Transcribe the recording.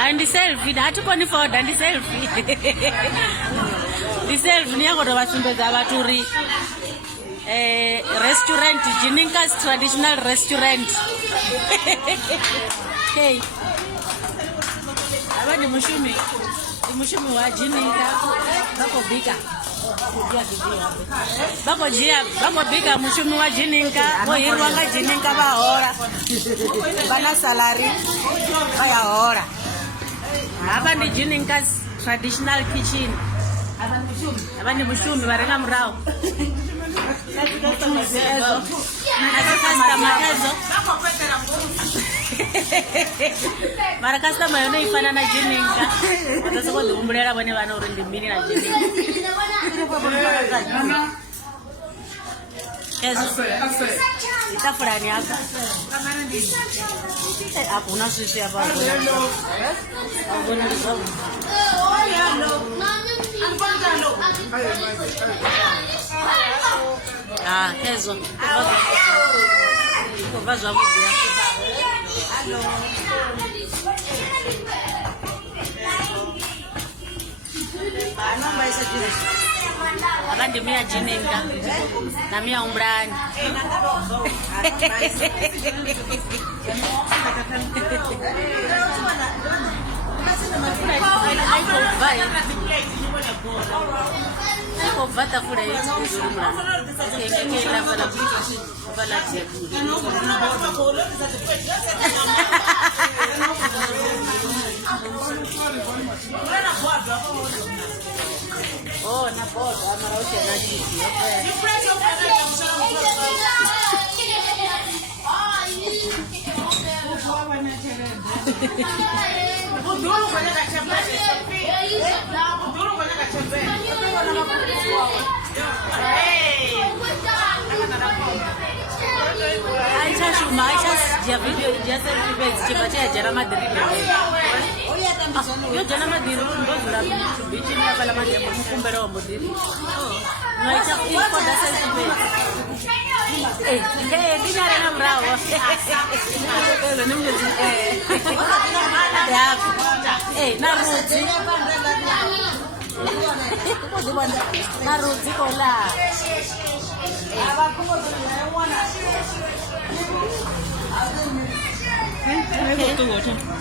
And the selfie, that one for and the selfie. The selfie, ni ako wasumbeza baturi. Restaurant, Jininka's traditional restaurant. Okay. Aba ni mushumi wa Jininka. Bako bika mushumi wa Jininka. Bohirwa nga Jininka bahora. Bana salary bayahora. Aba ni Jininka's traditional kitchen. Aba ni mushumi barenga mrao. Mara customer yone ifana na Jininka. Atasa ko dumbulera bane bana urindi mini na Jininka. Ita fulani hapa. Hakuna sisi hapa. Ah, kezo. Kuvazwa mzee. Hello. Abandi mia Jininka na mia umbrani. Vata fura yetu kuzurumura. Kenge la vala tia. Oh, na boda, amara uche na jiki. Aisha dia video dia selfie dia jara Madrid. Yo jana Madrid ndo zura bichi ni pala maji mkumbero wa Madrid. No acha info da selfie. Dinara na mrao. Na ruzi. Na ruzi kola. Okay.